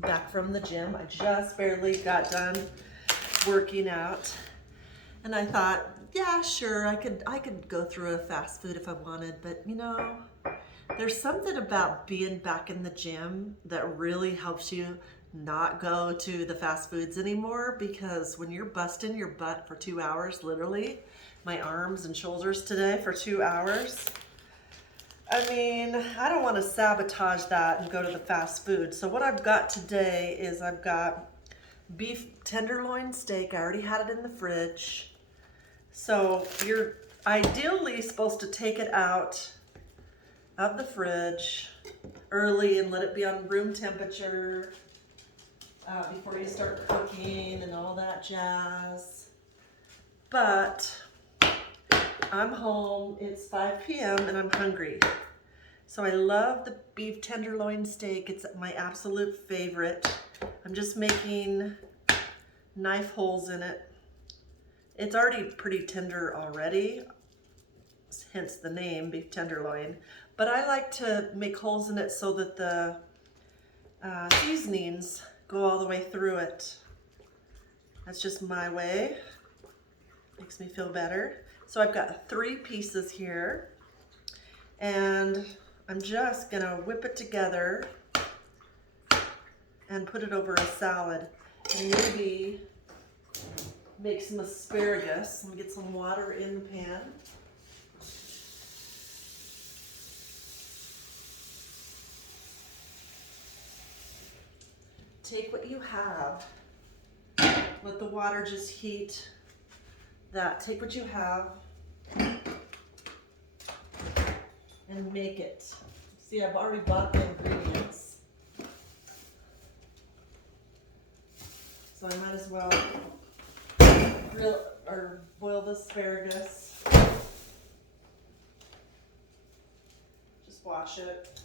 back from the gym. I just barely got done working out. And I thought, yeah, sure, I could go through a fast food if I wanted, but you know, there's something about being back in the gym that really helps you not go to the fast foods anymore, because when you're busting your butt for 2 hours, literally, my arms and shoulders today for 2 hours, I mean, I don't want to sabotage that and go to the fast food. So what I've got today is I've got beef tenderloin steak. I already had it in the fridge. So you're ideally supposed to take it out of the fridge early and let it be on room temperature before you start cooking and all that jazz. But I'm home, it's 5 p.m. and I'm hungry. So I love the beef tenderloin steak. It's my absolute favorite. I'm just making knife holes in it. It's already pretty tender already, hence the name, beef tenderloin. But I like to make holes in it so that the seasonings go all the way through it. That's just my way. Makes me feel better. So I've got 3 pieces here, and I'm just gonna whip it together and put it over a salad, and maybe make some asparagus. Let me get some water in the pan. Take what you have. Let the water just heat that. Take what you have and make it. See, I've already bought the ingredients, so I might as well grill or boil the asparagus. Just wash it.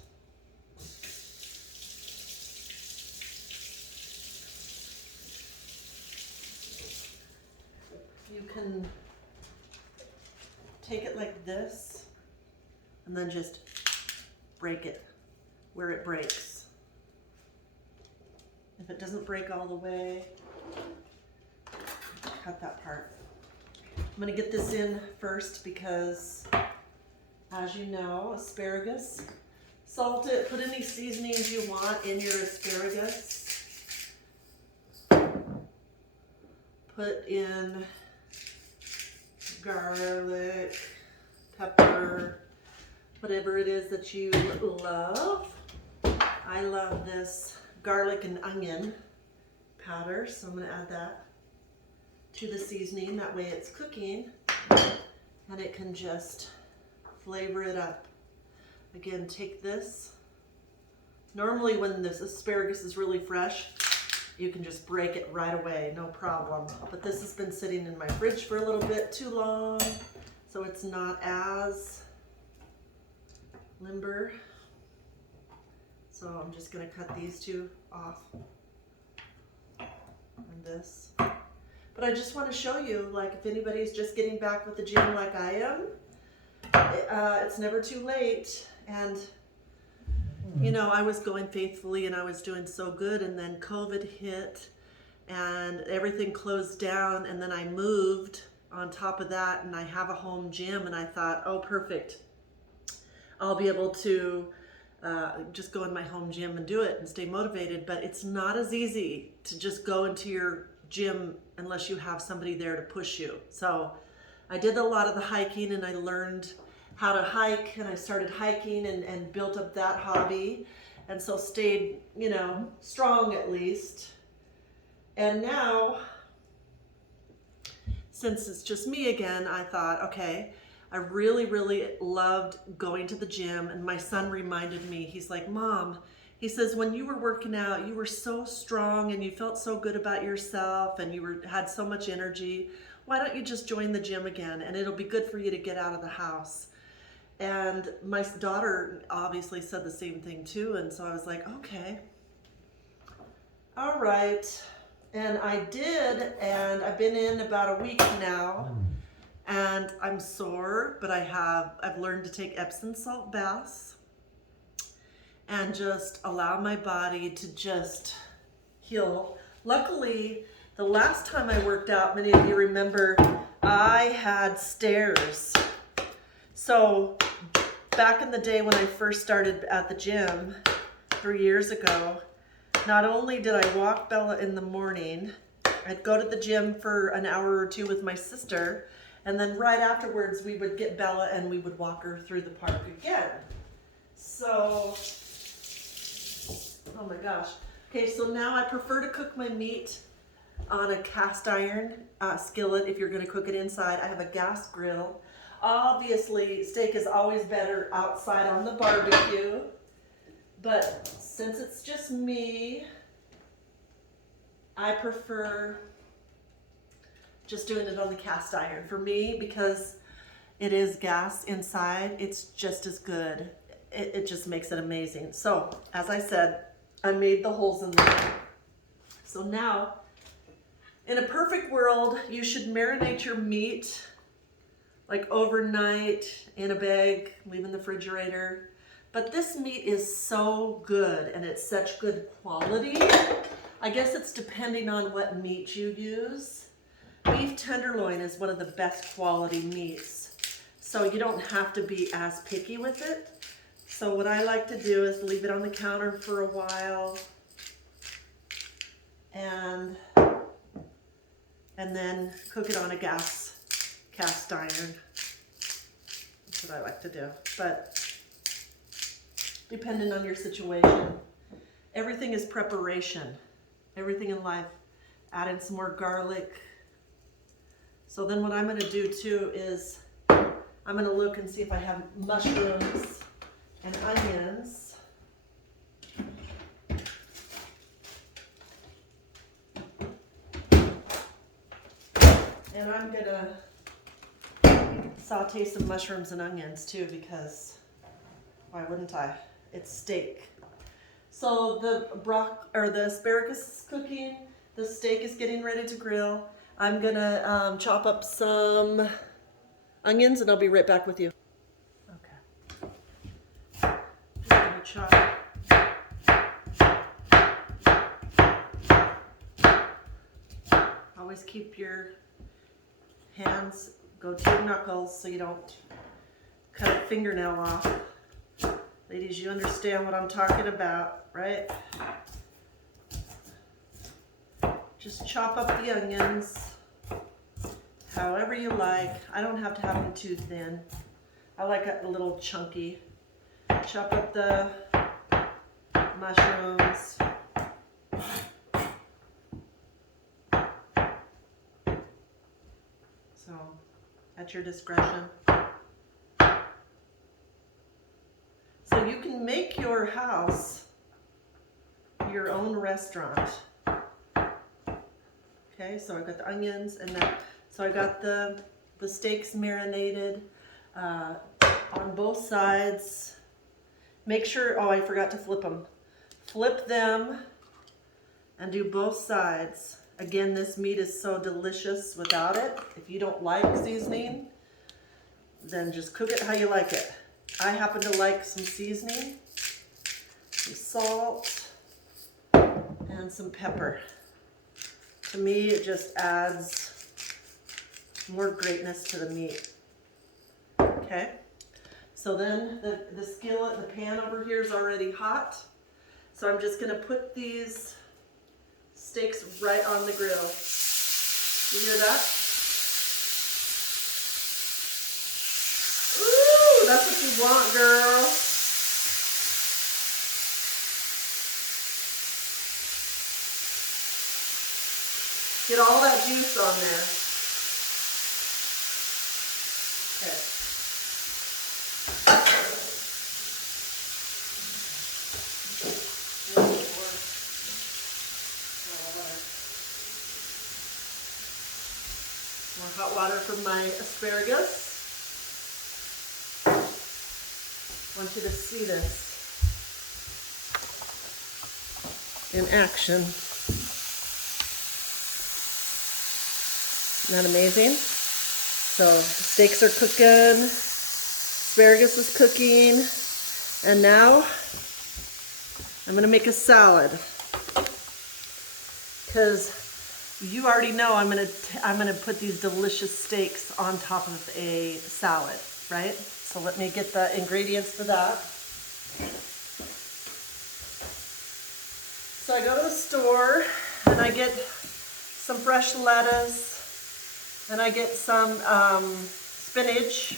You can take it like this and then just break it where it breaks. If it doesn't break all the way, cut that part. I'm gonna get this in first because, as you know, asparagus, salt it, put any seasonings you want in your asparagus. Put in garlic, pepper, whatever it is that you love. I love this garlic and onion powder, so I'm gonna add that to the seasoning. That way it's cooking and it can just flavor it up. Again, take this. Normally when this asparagus is really fresh, you can just break it right away, no problem. But this has been sitting in my fridge for a little bit too long, so it's not as limber. So I'm just gonna cut these 2 off and this. But I just wanna show you, like, if anybody's just getting back with the gym like I am, it's never too late. And you know, I was going faithfully and I was doing so good, and then COVID hit and everything closed down, and then I moved on top of that, and I have a home gym, and I thought, oh, perfect. I'll be able to just go in my home gym and do it and stay motivated. But it's not as easy to just go into your gym unless you have somebody there to push you. So I did a lot of the hiking, and I learned how to hike, and I started hiking and built up that hobby, and so stayed, you know, strong at least. And now, since it's just me again, I thought, okay, I really, really loved going to the gym, and my son reminded me, he's like, Mom, he says, when you were working out, you were so strong and you felt so good about yourself and you had so much energy. Why don't you just join the gym again, and it'll be good for you to get out of the house. And my daughter obviously said the same thing too, and so I was like, okay, all right. And I did, and I've been in about a week now, and I'm sore, but I've learned to take Epsom salt baths and just allow my body to just hill. Luckily, the last time I worked out, many of you remember, I had stairs. So back in the day when I first started at the gym 3 years ago, not only did I walk Bella in the morning, I'd go to the gym for an hour or two with my sister, and then right afterwards we would get Bella and we would walk her through the park again. So, oh my gosh. Okay, so now I prefer to cook my meat on a cast iron skillet if you're gonna cook it inside. I have a gas grill. Obviously, steak is always better outside on the barbecue, but since it's just me, I prefer just doing it on the cast iron. For me, because it is gas inside, it's just as good. It just makes it amazing. So, as I said, I made the holes in there. So now, in a perfect world, you should marinate your meat like overnight in a bag, leave in the refrigerator. But this meat is so good and it's such good quality. I guess it's depending on what meat you use. Beef tenderloin is one of the best quality meats, so you don't have to be as picky with it. So what I like to do is leave it on the counter for a while and then cook it on a cast iron. That's what I like to do. But depending on your situation, everything is preparation. Everything in life. Add in some more garlic. So then what I'm going to do too is I'm going to look and see if I have mushrooms and onions. And I'm going to saute some mushrooms and onions too, because why wouldn't I? It's steak. So the asparagus is cooking, the steak is getting ready to grill. I'm gonna chop up some onions and I'll be right back with you. Okay. Just gonna chop. Always keep your hands, go to your knuckles so you don't cut a fingernail off. Ladies, you understand what I'm talking about, right? Just chop up the onions however you like. I don't have to have them too thin. I like it a little chunky. Chop up the mushrooms. So, at your discretion. So you can make your house your own restaurant. Okay, so I got the onions and so I got the steaks marinated on both sides. Make sure, oh, I forgot to flip them. Flip them and do both sides. Again, this meat is so delicious without it. If you don't like seasoning, then just cook it how you like it. I happen to like some seasoning, some salt, and some pepper. To me, it just adds more greatness to the meat. Okay, so then the skillet, the pan over here is already hot. So I'm just gonna put these steaks right on the grill. You hear that? Ooh, that's what you want, girl. Get all that juice on there. Okay. More hot water for my asparagus. I want you to see this in action. Isn't that amazing? So the steaks are cooking, asparagus is cooking, and now I'm gonna make a salad. because you already know I'm gonna put these delicious steaks on top of a salad, right? So let me get the ingredients for that. So I go to the store and I get some fresh lettuce and I get some spinach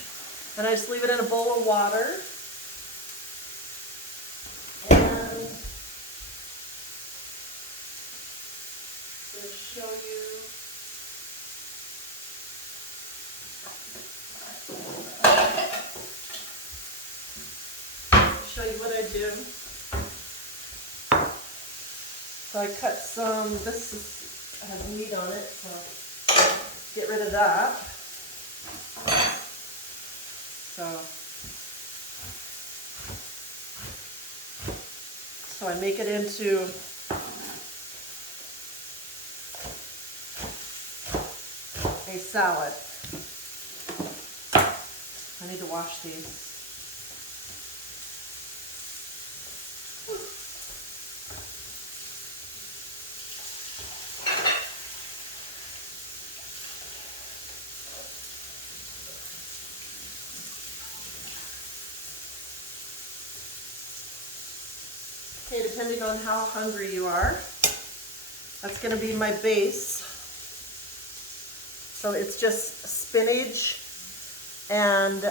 and I just leave it in a bowl of water. And to show you what I do. So I cut some, has meat on it, so get rid of that. So I make it into a salad. I need to wash these. Okay, depending on how hungry you are, that's going to be my base. So it's just spinach and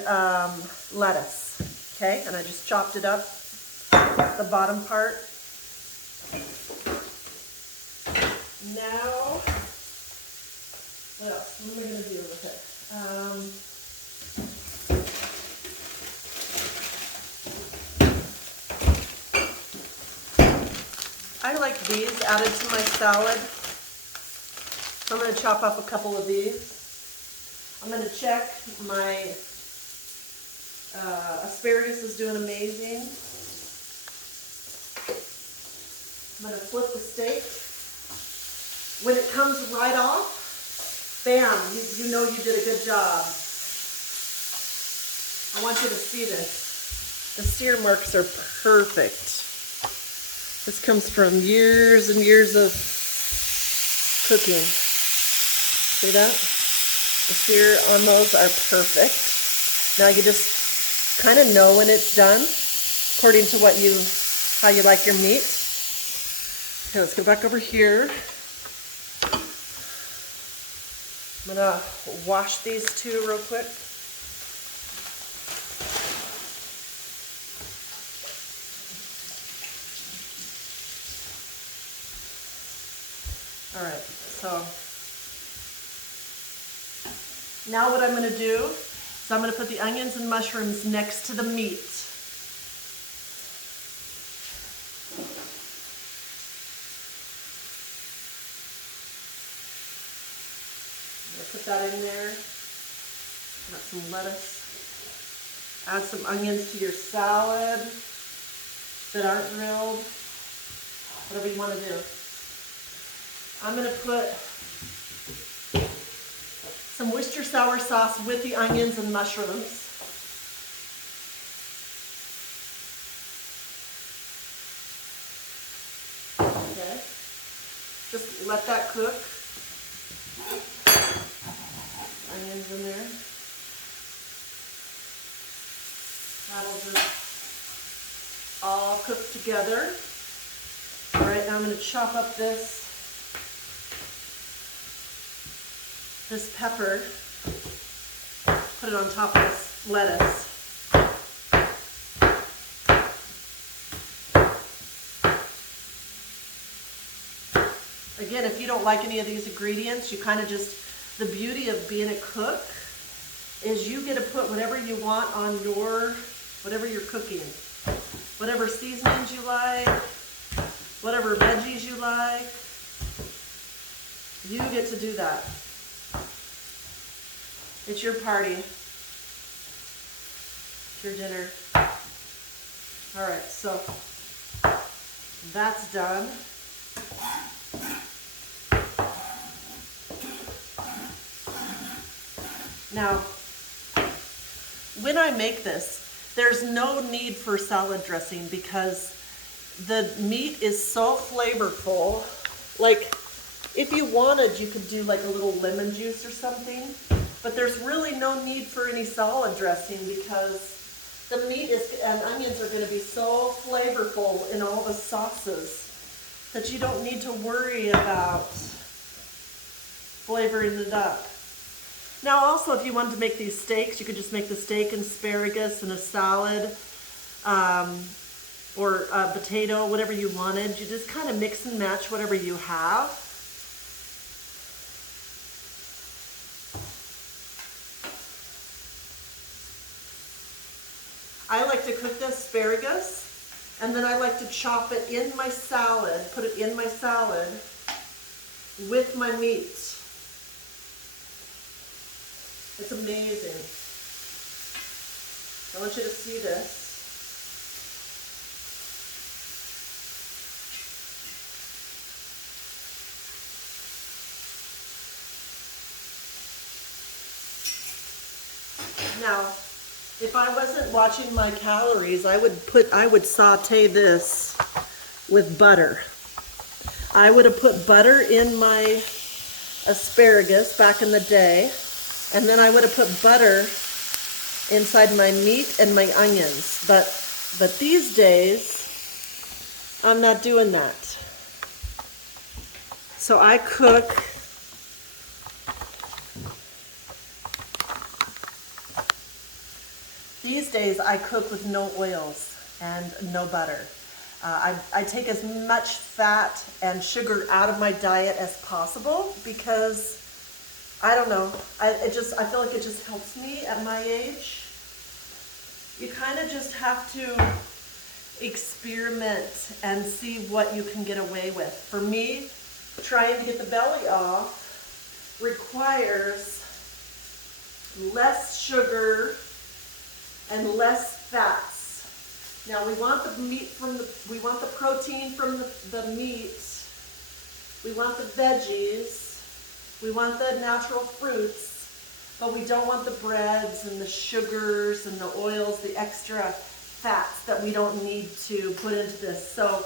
lettuce, okay? And I just chopped it up, the bottom part. Now, what else? What am I going to do with it? I like these added to my salad. So I'm going to chop up a couple of these. I'm going to check my asparagus is doing amazing. I'm going to flip the steak. When it comes right off, bam, you know you did a good job. I want you to see this. The sear marks are perfect. This comes from years and years of cooking. See that? The sear on those are perfect. Now you just kind of know when it's done, according to how you like your meat. Okay, let's go back over here. I'm gonna wash these two real quick. All right, so now what I'm going to do is I'm going to put the onions and mushrooms next to the meat. I'm going to put that in there. Got some lettuce. Add some onions to your salad that aren't grilled. Whatever you want to do. I'm going to put some Worcester sour sauce with the onions and mushrooms. Okay. Just let that cook. Onions in there. That'll just all cook together. All right, now I'm going to chop up this pepper, put it on top of this lettuce. Again, if you don't like any of these ingredients, you kind of just, the beauty of being a cook is you get to put whatever you want on whatever you're cooking. Whatever seasonings you like, whatever veggies you like, you get to do that. It's your party. It's your dinner. All right, so that's done. Now, when I make this, there's no need for salad dressing because the meat is so flavorful. Like, If you wanted, you could do like a little lemon juice or something, but there's really no need for any salad dressing because the meat and onions are going to be so flavorful in all the sauces that you don't need to worry about flavoring it up. Now also, if you wanted to make these steaks, you could just make the steak and asparagus and a salad, or a potato, whatever you wanted. You just kind of mix and match whatever you have. I like to cook the asparagus, and then I like to chop it in my salad, put it in my salad with my meat. It's amazing. I want you to see this. Now, if I wasn't watching my calories, I would saute this with butter. I would have put butter in my asparagus back in the day, and then I would have put butter inside my meat and my onions. But these days, I'm not doing that. So I cook these days I cook with no oils and no butter. I take as much fat and sugar out of my diet as possible because I don't know, I feel like it just helps me at my age. You kind of just have to experiment and see what you can get away with. For me, trying to get the belly off requires less sugar and less fats. Now we want the meat we want the protein from the meat. We want the veggies. We want the natural fruits, but we don't want the breads and the sugars and the oils, the extra fats that we don't need to put into this. So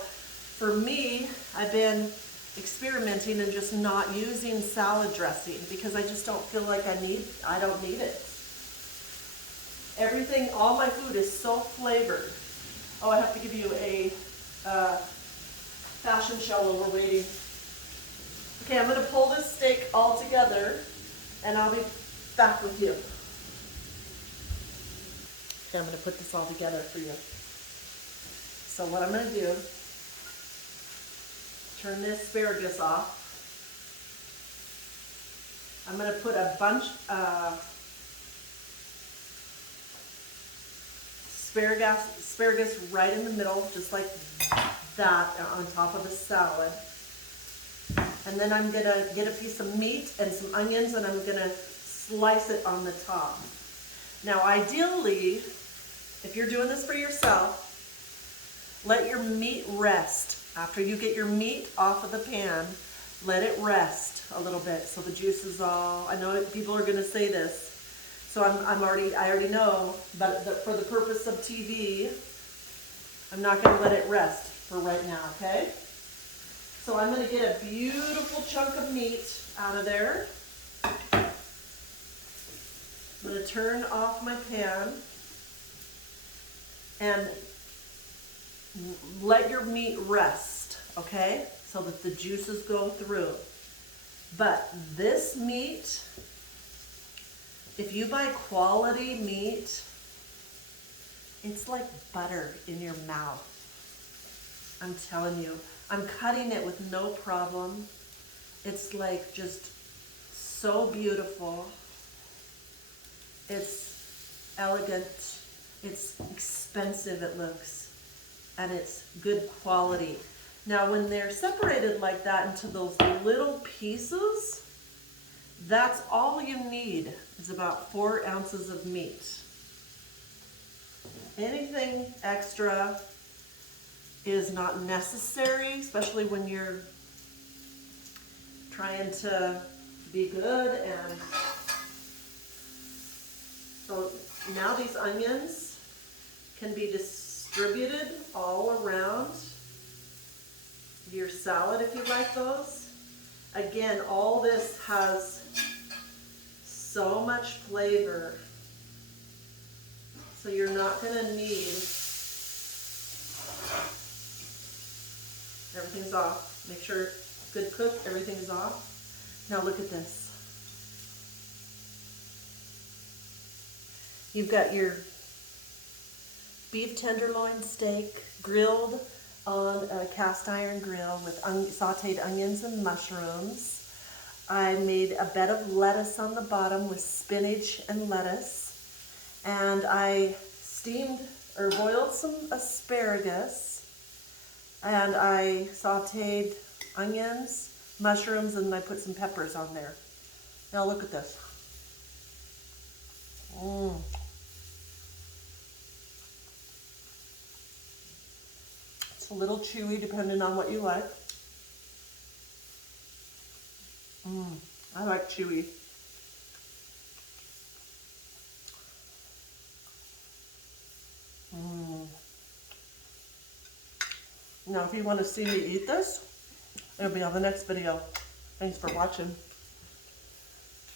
for me, I've been experimenting and just not using salad dressing because I just don't feel like I don't need it. Everything, all my food is so flavored. Oh, I have to give you a fashion show while we're waiting. Okay, I'm going to pull this steak all together, and I'll be back with you. Okay, I'm going to put this all together for you. So what I'm going to do, turn the asparagus off. I'm going to put a bunch of asparagus right in the middle, just like that, on top of the salad. And then I'm gonna get a piece of meat and some onions, and I'm gonna slice it on the top. Now, ideally, if you're doing this for yourself, let your meat rest. After you get your meat off of the pan, let it rest a little bit so the juice is all, I know people are gonna say this, so I already know, but for the purpose of TV, I'm not going to let it rest for right now, okay? So I'm going to get a beautiful chunk of meat out of there. I'm going to turn off my pan and let your meat rest, okay? So that the juices go through. But this meat, if you buy quality meat, it's like butter in your mouth. I'm telling you, I'm cutting it with no problem. It's like just so beautiful. It's elegant. It's expensive, it looks. And it's good quality. Now, when they're separated like that into those little pieces, that's all you need is about 4 ounces of meat. Anything extra is not necessary, especially when you're trying to be good. And so now these onions can be distributed all around your salad if you like those. Again, all this has so much flavor. So you're not going to need, everything's off. Make sure good cook, everything's off. Now look at this. You've got your beef tenderloin steak grilled on a cast iron grill with sauteed onions and mushrooms. I made a bed of lettuce on the bottom with spinach and lettuce. And I steamed or boiled some asparagus. And I sauteed onions, mushrooms, and I put some peppers on there. Now look at this. It's a little chewy depending on what you like. I like chewy. Now if you want to see me eat this, it'll be on the next video. Thanks for watching.